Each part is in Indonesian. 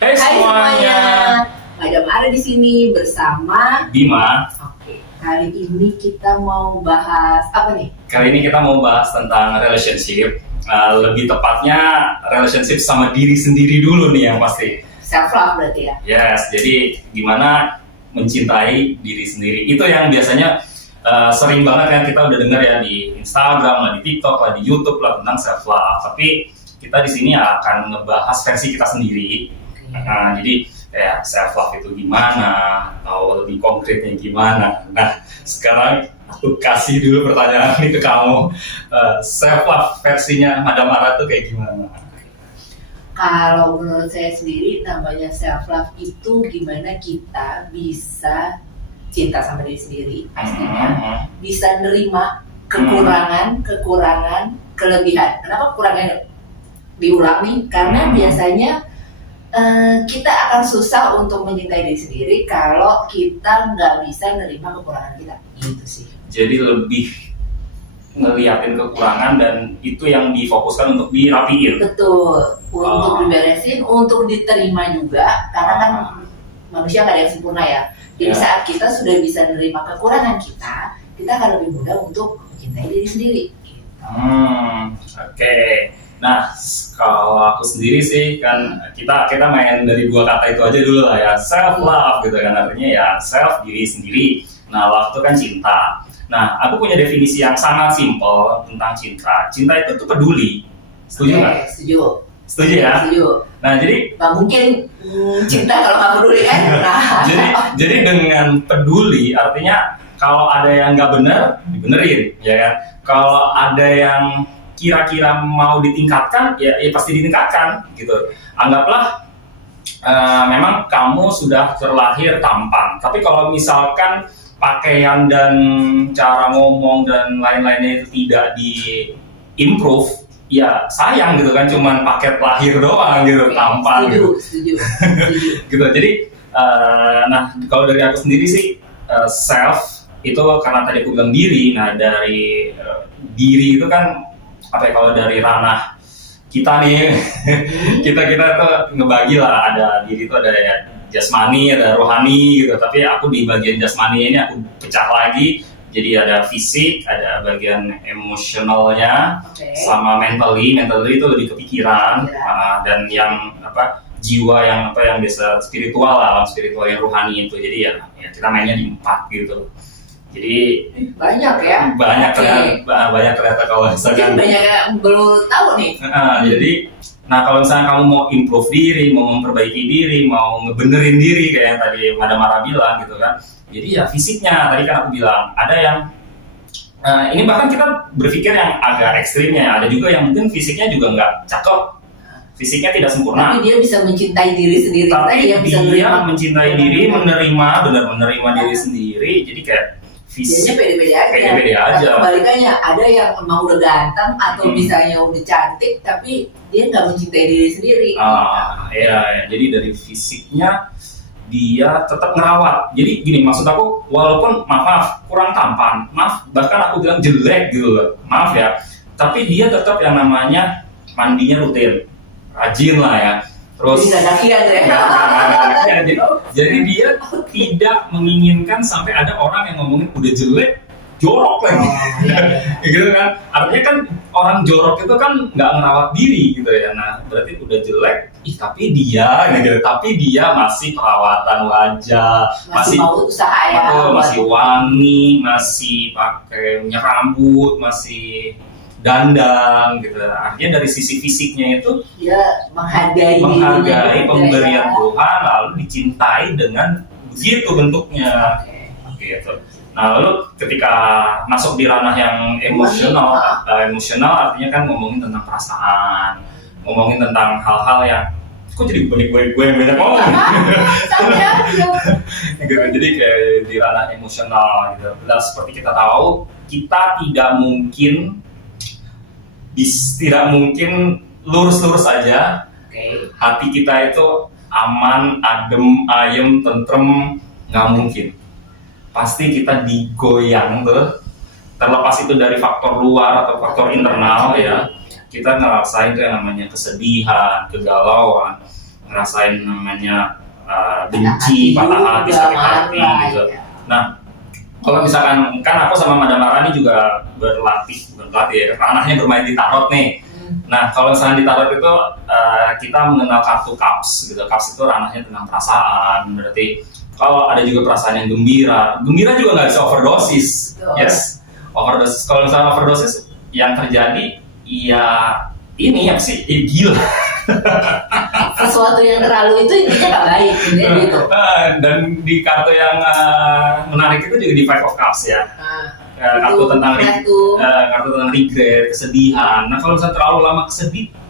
Hai Hai semuanya, Madam Ara di sini bersama. Bima. Oke, kali ini kita mau bahas apa nih? Kali ini kita mau bahas tentang relationship. Lebih tepatnya relationship sama diri sendiri dulu nih yang pasti. Self love berarti ya? Yes, jadi gimana mencintai diri sendiri. Itu yang biasanya sering banget yang kita udah dengar ya di Instagram lah, di TikTok lah, di YouTube lah tentang self love. Tapi kita di sini akan ngebahas versi kita sendiri. Jadi kayak self love itu gimana, atau lebih konkretnya gimana. Nah, sekarang aku kasih dulu pertanyaan nih ke kamu. Self love versinya Madam Ara tuh kayak gimana? Kalau menurut saya sendiri, namanya self love itu gimana kita bisa cinta sama diri sendiri pastinya, bisa nerima kekurangan, kelebihan. Kenapa kekurangan diulang nih? Karena biasanya kita akan susah untuk mencintai diri sendiri kalau kita nggak bisa nerima kekurangan kita. Itu sih. Jadi lebih ngeliatin kekurangan dan itu yang difokuskan untuk dirapiin. Betul. Untuk diberesin, untuk diterima juga. Karena kan manusia nggak ada yang sempurna ya. Jadi saat kita sudah bisa menerima kekurangan kita akan lebih mudah untuk mencintai diri sendiri. Gitu. Oke. Nah, kalau aku sendiri sih kan kita main dari dua kata itu aja dulu lah ya, self love gitu kan, artinya ya self diri sendiri. Nah, love itu kan cinta. Nah, aku punya definisi yang sangat simpel tentang cinta. Cinta itu tuh peduli. Setuju nggak? Setuju. Setuju ya? Setuju. Nah, jadi nggak mungkin cinta kalau nggak peduli kan? Nah. jadi dengan peduli artinya kalau ada yang nggak benar dibenerin, ya kan? Kalau ada yang kira-kira mau ditingkatkan, ya pasti ditingkatkan gitu. Anggaplah memang kamu sudah terlahir tampan, tapi kalau misalkan pakaian dan cara ngomong dan lain-lainnya itu tidak di-improve, ya sayang gitu kan, cuman paket lahir doang gitu, tampan gitu. Setuju. Gitu. Jadi, nah kalau dari aku sendiri sih self itu karena tadi aku bilang diri, nah dari diri itu kan apa ya, kalau dari ranah kita nih kita tuh ngebagi lah, ada diri itu ada ya jasmani, ada rohani gitu, tapi aku di bagian jasmani ini aku pecah lagi jadi ada fisik, ada bagian emosionalnya, sama mentally itu lebih kepikiran, dan yang apa jiwa yang apa yang biasa spiritual lah, alam spiritual yang rohani itu. Jadi ya kita mainnya di 4 gitu. Jadi banyak ya. Banyak ternyata kalau misalkan. Banyak yang belum tahu nih. Jadi, kalau misalnya kamu mau improve diri, mau memperbaiki diri, mau ngebenerin diri kayak yang tadi Madam Ara bilang gitu kan. Jadi ya fisiknya tadi kan aku bilang ada yang ini bahkan kita berpikir yang agak ekstrimnya. Ada juga yang mungkin fisiknya juga nggak cakep, fisiknya tidak sempurna. Tapi dia bisa mencintai diri sendiri. Tapi dia bisa mencintai diri, menerima diri sendiri. Jadi kayak fisiknya pede-pede aja. Kebalikannya, ada yang emang udah ganteng atau misalnya udah cantik, tapi dia nggak mencintai diri sendiri. Ya. Jadi dari fisiknya dia tetap ngerawat. Jadi gini, maksud aku, walaupun maaf kurang tampan, bahkan aku bilang jelek gitu loh, maaf ya, tapi dia tetap yang namanya mandinya rutin, rajin lah ya. Terus jadi dia tidak menginginkan sampai ada orang yang ngomongin udah jelek, jorok lagi. Gitu kan, artinya kan orang jorok itu kan nggak ngerawat diri gitu ya. Nah berarti udah jelek, tapi dia masih perawatan wajah, masih mau usaha ya, masih wangi, masih pakai minyak rambut, masih dandang gitu. Artinya dari sisi fisiknya itu dia menghargai pemberian Tuhan, lalu dicintai dengan begitu bentuknya. Gitu. Nah lalu ketika masuk di ranah yang emosional artinya kan ngomongin tentang perasaan, ngomongin tentang hal-hal yang kok jadi gue yang banyak ngomong. Gitu. Jadi kayak di ranah emosional gitu. Dan seperti kita tahu, kita tidak mungkin lurus-lurus aja. Hati kita itu aman, adem, ayem, tentrem, nggak mungkin. Pasti kita digoyang tuh. Terlepas itu dari faktor luar atau faktor internal ya, kita ngerasain itu yang namanya kesedihan, kegalauan. ngerasain namanya benci, patah hati, sakit hati gitu. Nah, kalau misalkan kan aku sama Madam Marani juga bukan berlatih ya, ranahnya bermain di tarot nih. Nah, kalau misalnya di tarot itu kita mengenal kartu cups gitu. Cups itu ranahnya tentang perasaan. Berarti kalau ada juga perasaan yang gembira juga nggak bisa overdosis. Yes, overdosis. Kalau misalnya overdosis, yang terjadi ya ini apa sih? Gila. Sesuatu yang terlalu itu intinya nggak baik gitu. Dan di kartu yang menarik itu juga di Five of Cups ya. Kartu tentang regret, kesedihan. Nah, kalau misalnya terlalu lama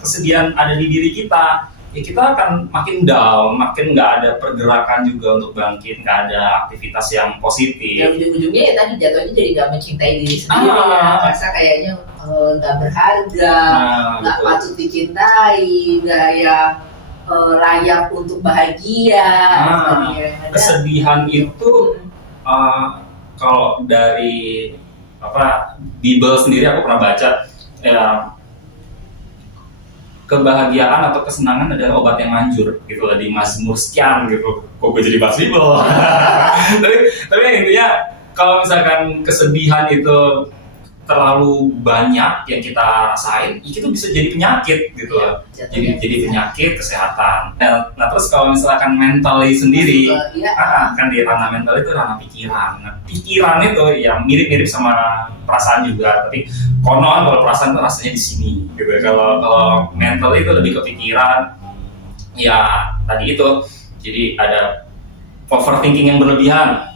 kesedihan ada di diri kita, ya kita akan makin down, makin nggak ada pergerakan juga untuk bangkit, nggak ada aktivitas yang positif. Dan ujung-ujungnya ya tadi jatuhnya jadi nggak mencintai diri sendiri, rasa kayaknya nggak berharga, nggak patut dicintai, nggak yang layak untuk bahagia. Kesedihan itu kalau dari Bible sendiri aku pernah baca ya, kebahagiaan atau kesenangan adalah obat yang manjur gitu lah di Mazmur sekian gitu. Kok gue jadi bahas Bible? tapi intinya kalau misalkan kesedihan itu terlalu banyak yang kita rasain, itu bisa jadi penyakit gitu loh. Jadi penyakit kesehatan. Nah terus kalau misalkan mentally sendiri, kan di ranah mental itu ranah pikiran. Nah, pikiran itu ya mirip-mirip sama perasaan juga, tapi konon kalau perasaan itu rasanya di sini gitu. Kalau mental itu lebih ke pikiran. Ya tadi itu, jadi ada overthinking yang berlebihan.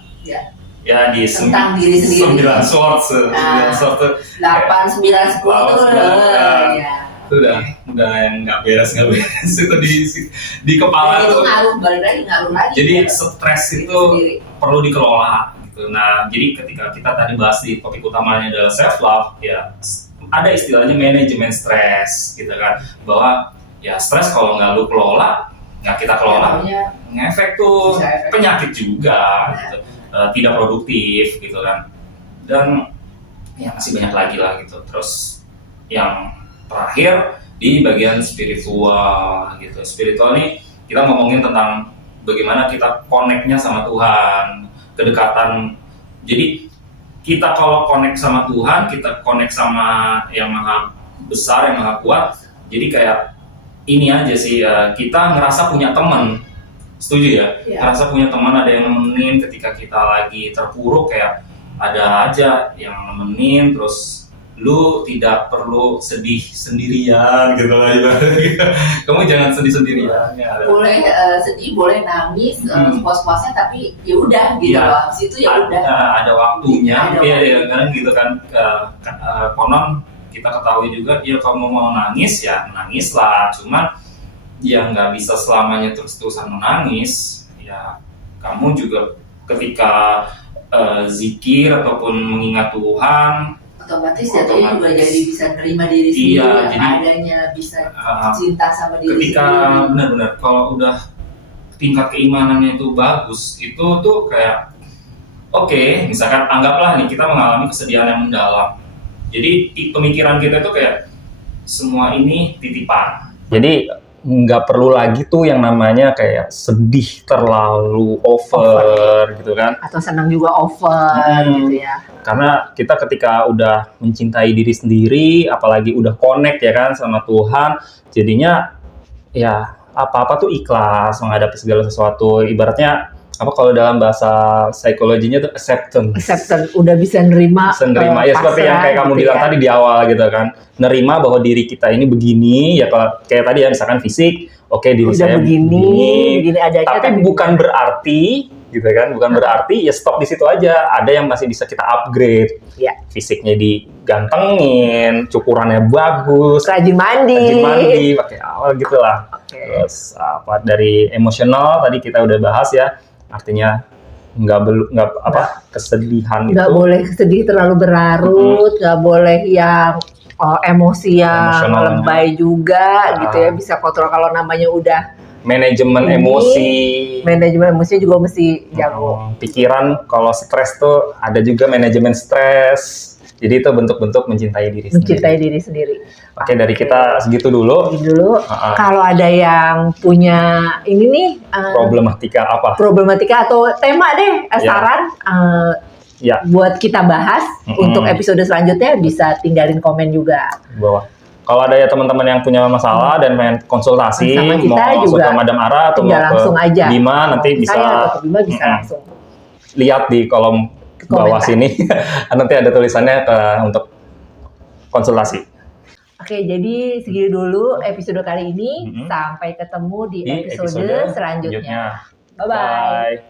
Ya di tentang diri sendiri. 9 swords, 9 swords 8, 9, 10 itu udah yang nggak beres itu di kepala itu ngaruh lagi. Jadi stres itu perlu dikelola gitu. Nah jadi ketika kita tadi bahas di topik utamanya adalah self love, ya ada istilahnya manajemen stres gitu kan, bahwa ya stres kalau nggak lu kelola, nggak kita kelola, ngefek tuh penyakit juga gitu. Tidak produktif gitu kan, dan ya masih banyak lagi lah gitu. Terus yang terakhir di bagian spiritual gitu. Spiritual nih kita ngomongin tentang bagaimana kita connect-nya sama Tuhan, kedekatan. Jadi kita kalau connect sama Tuhan, kita connect sama yang maha besar, yang maha kuat. Jadi kayak ini aja sih, kita ngerasa punya teman. Setuju ya? Ngerasa punya teman, ada yang nemenin ketika kita lagi terpuruk, kayak ada aja yang nemenin, terus lu tidak perlu sedih sendirian gitu lah. Kamu jangan sedih sendirian. Boleh sedih, boleh nangis, puas-puasnya, tapi ya udah gitu loh. Situ ya udah. Ada waktunya. Iya kan gitu kan. Konon kita ketahui juga, ya kamu mau nangis ya nangislah, cuman ya nggak bisa selamanya terus-terusan menangis. Ya kamu juga ketika zikir ataupun mengingat Tuhan, otomatis jatuhnya juga jadi bisa nerima diri sendiri adanya, bisa cinta sama diri ketika sendiri. Benar-benar kalau udah tingkat keimanannya itu bagus, itu tuh kayak oke, misalkan anggaplah nih kita mengalami kesedihan yang mendalam, jadi pemikiran kita tuh kayak semua ini titipan. Jadi nggak perlu lagi tuh yang namanya kayak sedih terlalu over gitu kan, atau senang juga over gitu ya. Karena kita ketika udah mencintai diri sendiri, apalagi udah connect ya kan sama Tuhan, jadinya ya apa-apa tuh ikhlas menghadapi segala sesuatu. Ibaratnya apa kalau dalam bahasa psikologinya tuh acceptance, udah bisa nerima ya, seperti yang kayak kamu bilang tadi di awal gitu kan, nerima bahwa diri kita ini begini ya, kalau kayak tadi ya misalkan fisik, oke, diri udah saya begini adanya, tapi bukan berarti gitu kan, berarti ya stop di situ aja. Ada yang masih bisa kita upgrade, fisiknya digantengin, cukurannya bagus, rajin mandi pakai awal gitulah. Terus apa dari emosional tadi kita udah bahas ya. Artinya kesedihan itu nggak boleh sedih terlalu berlarut, nggak boleh yang emosi yang lebay juga gitu ya. Bisa kontrol kalau namanya udah manajemen emosinya juga mesti jago. Pikiran kalau stres tuh ada juga manajemen stres. Jadi itu bentuk-bentuk mencintai diri sendiri. Mencintai diri sendiri. Oke, dari kita segitu dulu. Kalau ada yang punya ini nih problematika atau tema deh, saran buat kita bahas untuk episode selanjutnya, bisa tinggalin komen juga di bawah. Kalau ada ya teman-teman yang punya masalah dan pengen konsultasi, sama kita mau langsung juga ke Madam Ara atau mau langsung ke aja. Bima, nanti bisa langsung lihat di kolom bawah sini. Nanti ada tulisannya untuk konsultasi. Oke, jadi segini dulu episode kali ini. Sampai ketemu di episode selanjutnya. Bye-bye.